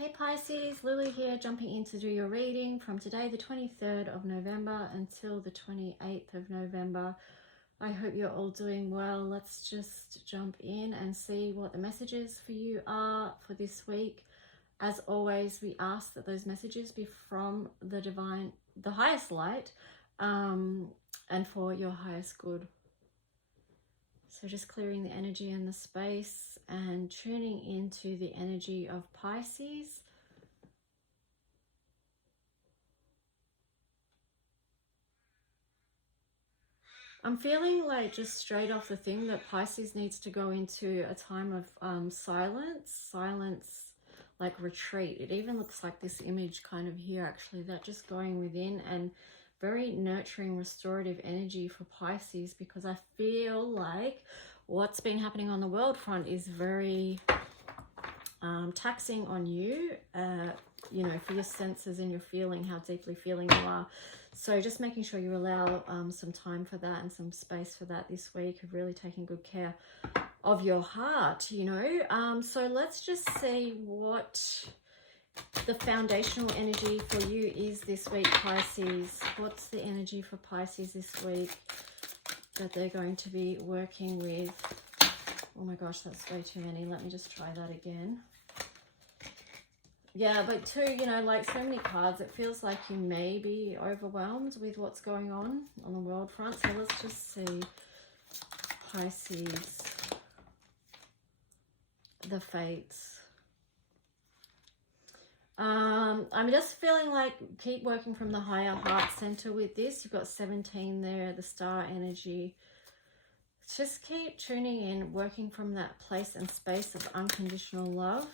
Hey Pisces, Lily here, jumping in to do your reading from today, the 23rd of November until the 28th of November. I hope you're all doing well. Let's just jump in and see what the messages for you are for this week. As always, we ask that those messages be from the divine, the highest light, and for your highest good. So just clearing the energy and the space and tuning into the energy of Pisces. I'm feeling like just straight off the thing that Pisces needs to go into a time of silence, like retreat. It even looks like this image kind of here actually, that just going within, and very nurturing, restorative energy for Pisces, because I feel like what's been happening on the world front is very taxing on you, you know, for your senses and your feeling, how deeply feeling you are. So just making sure you allow some time for that and some space for that this week, of really taking good care of your heart, you know. So let's just see what the foundational energy for you is this week, Pisces. What's the energy for Pisces this week that they're going to be working with? Oh my gosh, that's way too many. Let me just try that again. Yeah, but too, you know, like so many cards, it feels like you may be overwhelmed with what's going on the world front. So let's just see, Pisces, the fates. I'm just feeling like keep working from the higher heart center with this. You've got 17 there, the star energy. Just keep tuning in, working from that place and space of unconditional love.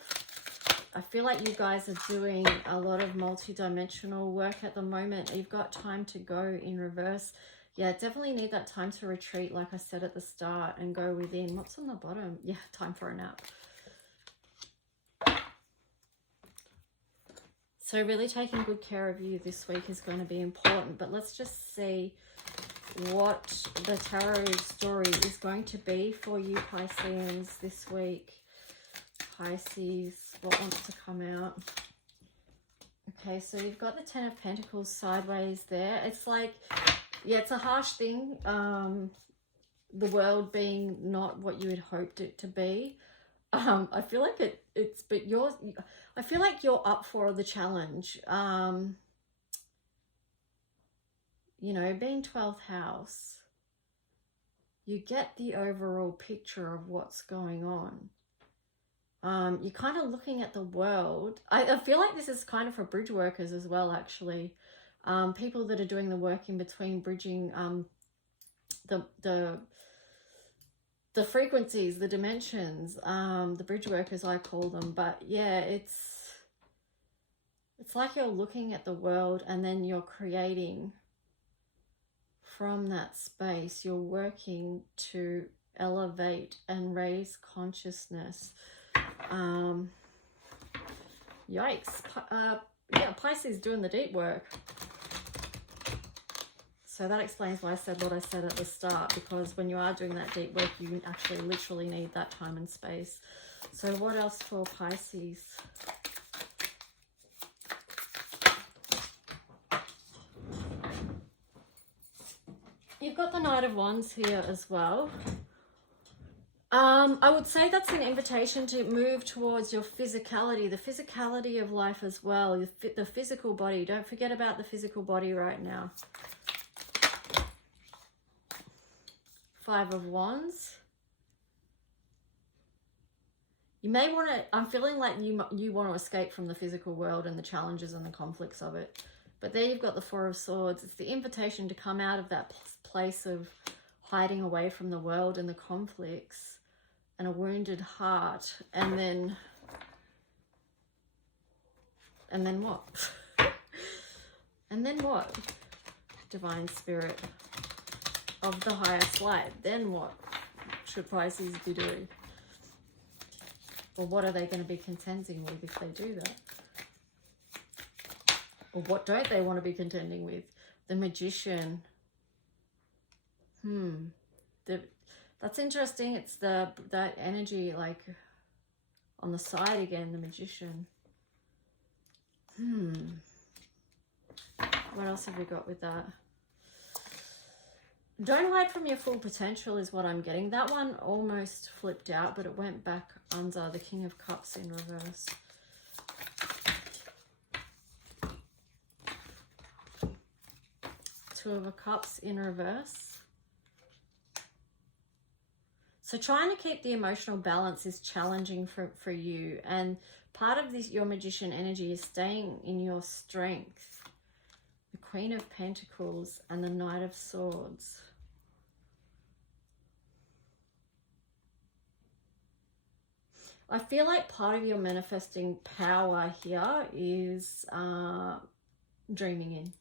I feel like you guys are doing a lot of multi-dimensional work at the moment. You've got time to go in reverse. Yeah, definitely need that time to retreat, like I said at the start, and go within. What's on the bottom? Yeah, time for a nap. So really taking good care of you this week is going to be important. But let's just see what the tarot story is going to be for you Pisceans this week. Pisces, what wants to come out? Okay, so you've got the Ten of Pentacles sideways there. It's like, yeah, it's a harsh thing. The world being not what you had hoped it to be. I feel like it's, but I feel like you're up for the challenge. You know, being 12th house, you get the overall picture of what's going on. You're kind of looking at the world. I feel like this is kind of for bridge workers as well, actually. People that are doing the work in between, bridging the frequencies, the dimensions, the bridge workers I call them. But yeah, it's like you're looking at the world and then you're creating from that space. You're working to elevate and raise consciousness. Yikes. Yeah, Pisces doing the deep work. So that explains why I said what I said at the start, because when you are doing that deep work, you actually literally need that time and space. So what else for Pisces? You've got the Knight of Wands here as well. I would say that's an invitation to move towards your physicality, the physicality of life as well, the physical body. Don't forget about the physical body right now. Five of Wands. You may want to, I'm feeling like you want to escape from the physical world and the challenges and the conflicts of it. But there you've got the Four of Swords. It's the invitation to come out of that place of hiding away from the world and the conflicts and a wounded heart. And then what? And then what? Divine Spirit of the highest light. Then what should Pisces be doing? Or what are they going to be contending with if they do that? Or what don't they want to be contending with? The Magician. That's interesting. It's that energy, like on the side again, the Magician. What else have we got with that? Don't hide from your full potential is what I'm getting. That one almost flipped out, but it went back under the King of Cups in reverse. Two of Cups in reverse. So trying to keep the emotional balance is challenging for you. And part of this, your Magician energy, is staying in your strength. The Queen of Pentacles and the Knight of Swords. I feel like part of your manifesting power here is dreaming in.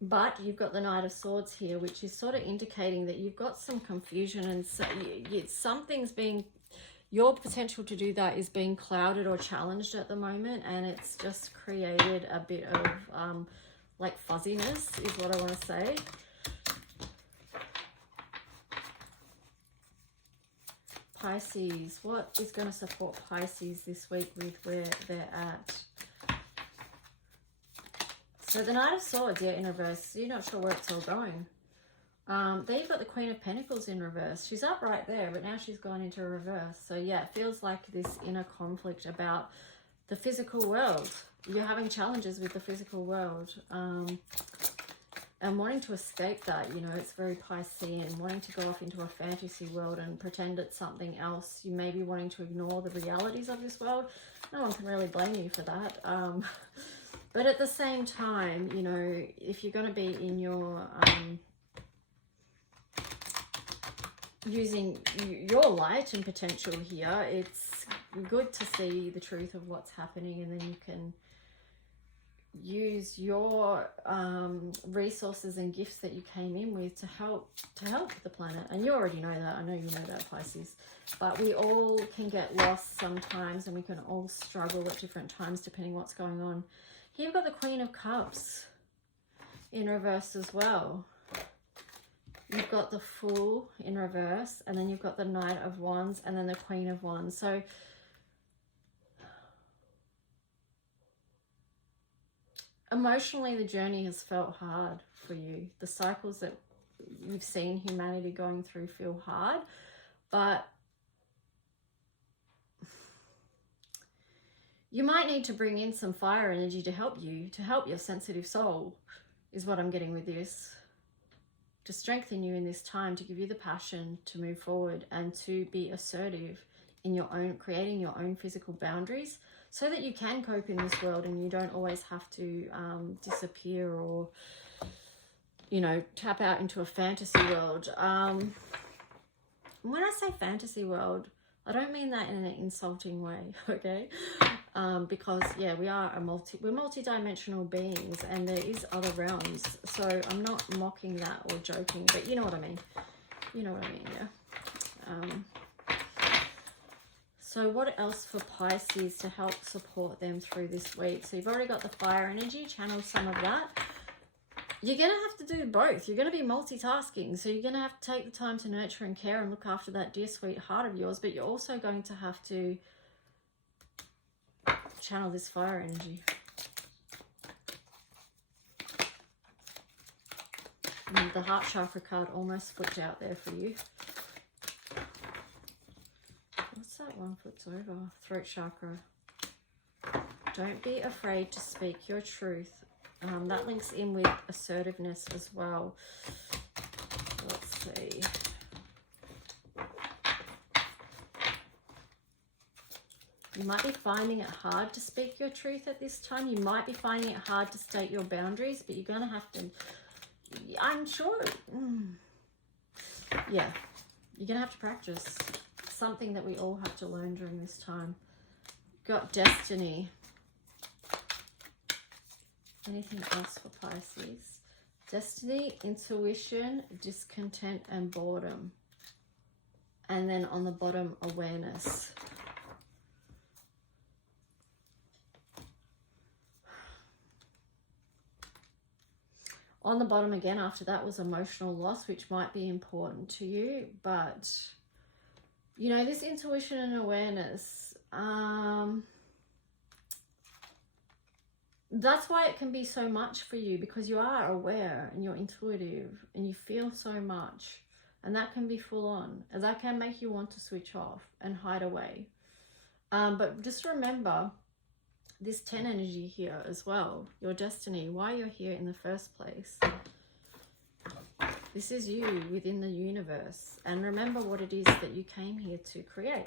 But you've got the Knight of Swords here, which is sort of indicating that you've got some confusion and something's being, your potential to do that is being clouded or challenged at the moment, and it's just created a bit of like fuzziness is what I want to say. Pisces, what is going to support Pisces this week with where they're at? So the Knight of Swords, yeah, in reverse. So you're not sure where it's all going. There you've got the Queen of Pentacles in reverse. She's up right there, but now she's gone into reverse. So yeah, it feels like this inner conflict about the physical world. You're having challenges with the physical world. And wanting to escape that, you know, it's very Piscean, wanting to go off into a fantasy world and pretend it's something else. You may be wanting to ignore the realities of this world. No one can really blame you for that. But at the same time, you know, if you're going to be in your, using your light and potential here, it's good to see the truth of what's happening, and then you can use your resources and gifts that you came in with to help the planet. And you already know that. I know you know that, Pisces. But we all can get lost sometimes, and we can all struggle at different times depending what's going on. Here you've got the Queen of Cups in reverse as well. You've got the Fool in reverse, and then you've got the Knight of Wands, and then the Queen of Wands. So emotionally, the journey has felt hard for you. The cycles that you've seen humanity going through feel hard, but you might need to bring in some fire energy to help you, to help your sensitive soul, is what I'm getting with this. To strengthen you in this time, to give you the passion to move forward and to be assertive in your own, creating your own physical boundaries so that you can cope in this world and you don't always have to disappear or, you know, tap out into a fantasy world. When I say fantasy world, I don't mean that in an insulting way, okay? Because yeah, we're multi-dimensional beings, and there is other realms. So I'm not mocking that or joking, but you know what I mean. You know what I mean, yeah. So what else for Pisces to help support them through this week? So you've already got the fire energy, channel some of that. You're going to have to do both. You're going to be multitasking. So you're going to have to take the time to nurture and care and look after that dear sweet heart of yours, but you're also going to have to channel this fire energy. And the heart chakra card almost flipped out there for you. What's that one flipped over? Throat chakra. Don't be afraid to speak your truth. That links in with assertiveness as well. Let's see. You might be finding it hard to speak your truth at this time. You might be finding it hard to state your boundaries, but you're going to have to, I'm sure, yeah, you're going to have to practice. Something that we all have to learn during this time. Got destiny. Anything else for Pisces? Destiny, intuition, discontent, and boredom. And then on the bottom, awareness. On the bottom again, after that was emotional loss, which might be important to you. But, you know, this intuition and awareness, That's why it can be so much for you, because you are aware and you're intuitive and you feel so much, and that can be full on, and that can make you want to switch off and hide away. But just remember this 10 energy here as well, your destiny, why you're here in the first place. This is you within the universe, and remember what it is that you came here to create.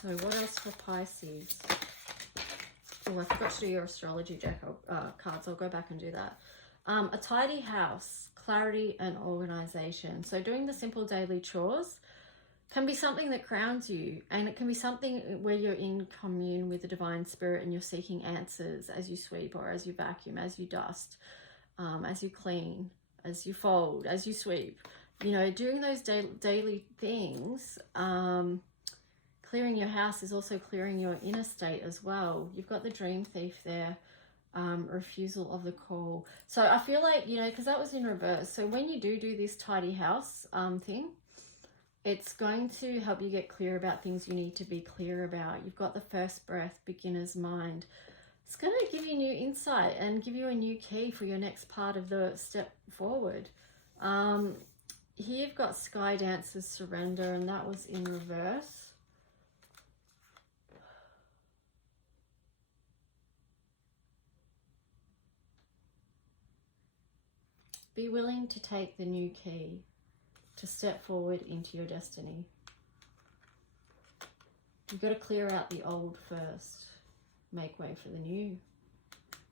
So what else for Pisces? Oh, I forgot to do your astrology deck cards. I'll go back and do that. A tidy house, clarity and organization. So doing the simple daily chores can be something that grounds you, and it can be something where you're in commune with the divine spirit and you're seeking answers as you sweep or as you vacuum, as you dust, as you clean, as you fold, as you sweep. You know, doing those daily things. Clearing your house is also clearing your inner state as well. You've got the dream thief there, refusal of the call. So I feel like, you know, because that was in reverse. So when you do this tidy house thing, it's going to help you get clear about things you need to be clear about. You've got the first breath, beginner's mind. It's going to give you new insight and give you a new key for your next part of the step forward. Here you've got sky dancers, surrender, and that was in reverse. Be willing to take the new key to step forward into your destiny. You've got to clear out the old first. Make way for the new.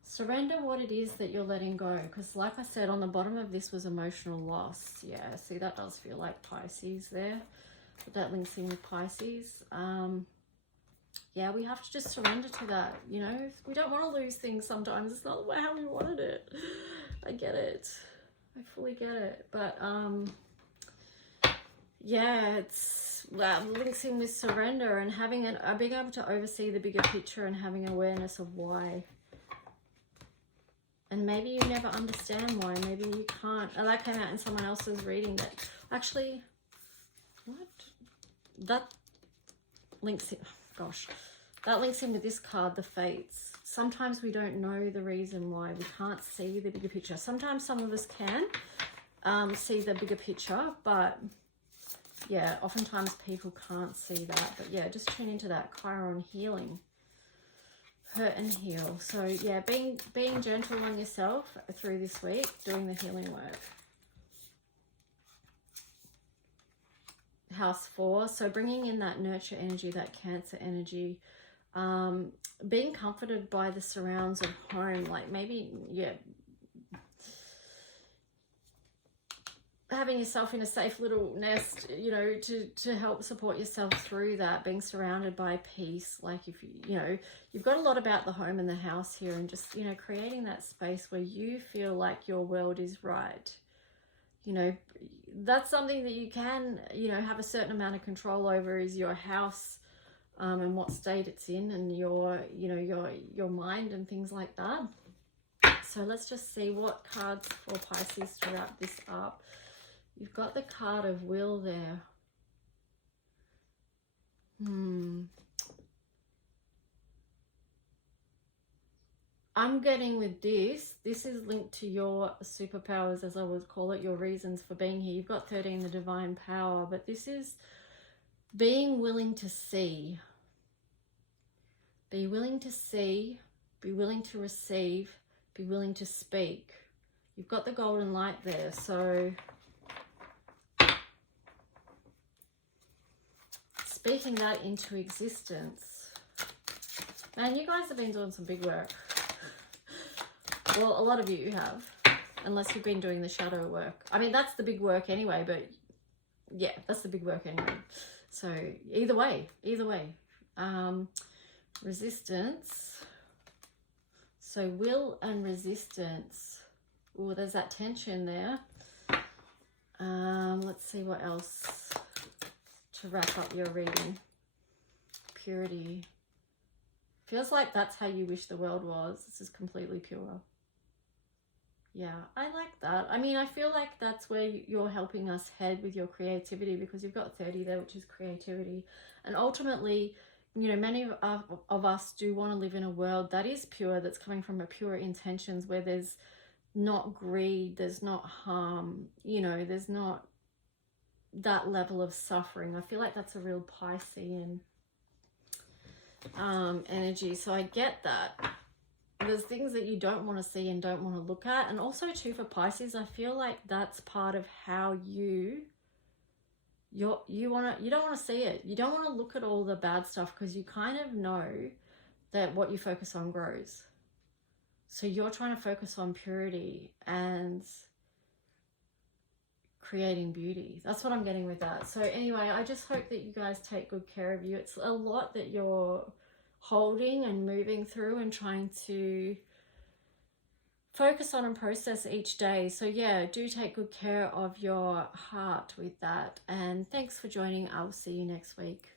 Surrender what it is that you're letting go. Because like I said, on the bottom of this was emotional loss. Yeah, see, that does feel like Pisces there. But that links in with Pisces. Yeah, we have to just surrender to that. You know, we don't want to lose things sometimes. It's not how we wanted it. I get it. I fully get it. But yeah, it's links in with surrender and having being able to oversee the bigger picture and having awareness of why. And maybe you never understand why. Maybe you can't. Oh, that came out in someone else's reading. That actually, what? That links in. Gosh, that links in with this card, the Fates. Sometimes we don't know the reason why. We can't see the bigger picture. Sometimes some of us can see the bigger picture, but yeah, oftentimes people can't see that. But yeah, just tune into that Chiron healing. Hurt and heal. So yeah, being gentle on yourself through this week, doing the healing work. House 4, so bringing in that nurture energy, that Cancer energy, being comforted by the surrounds of home, like maybe, yeah, having yourself in a safe little nest, you know, to help support yourself through that, being surrounded by peace. Like if you know, you've got a lot about the home and the house here, and just, you know, creating that space where you feel like your world is right. You know, that's something that you can, you know, have a certain amount of control over, is your house and what state it's in, and your, you know, your mind and things like that. So let's just see what cards for Pisces to wrap this up. You've got the card of will there. I'm getting with this is linked to your superpowers, as I would call it, your reasons for being here. You've got 13, the divine power, but this is being willing to see. Be willing to see, be willing to receive, be willing to speak. You've got the golden light there, so speaking that into existence. Man, you guys have been doing some big work. Well, a lot of you have, unless you've been doing the shadow work. I mean, that's the big work anyway, but yeah, that's the big work anyway. So either way. Resistance. So will and resistance. Oh, there's that tension there. Let's see what else to wrap up your reading. Purity. Feels like that's how you wish the world was. This is completely pure. Yeah, I like that. I mean, I feel like that's where you're helping us head with your creativity, because you've got 30 there, which is creativity. And ultimately, you know, many of us do want to live in a world that is pure, that's coming from a pure intentions, where there's not greed, there's not harm, you know, there's not that level of suffering. I feel like that's a real Piscean energy. So I get that. There's things that you don't want to see and don't want to look at. And also too, for Pisces, I feel like that's part of how you don't want to see it. You don't want to look at all the bad stuff, because you kind of know that what you focus on grows. So you're trying to focus on purity and creating beauty. That's what I'm getting with that. So anyway, I just hope that you guys take good care of you. It's a lot that you're holding and moving through and trying to focus on and process each day. So yeah, do take good care of your heart with that. And thanks for joining. I'll see you next week.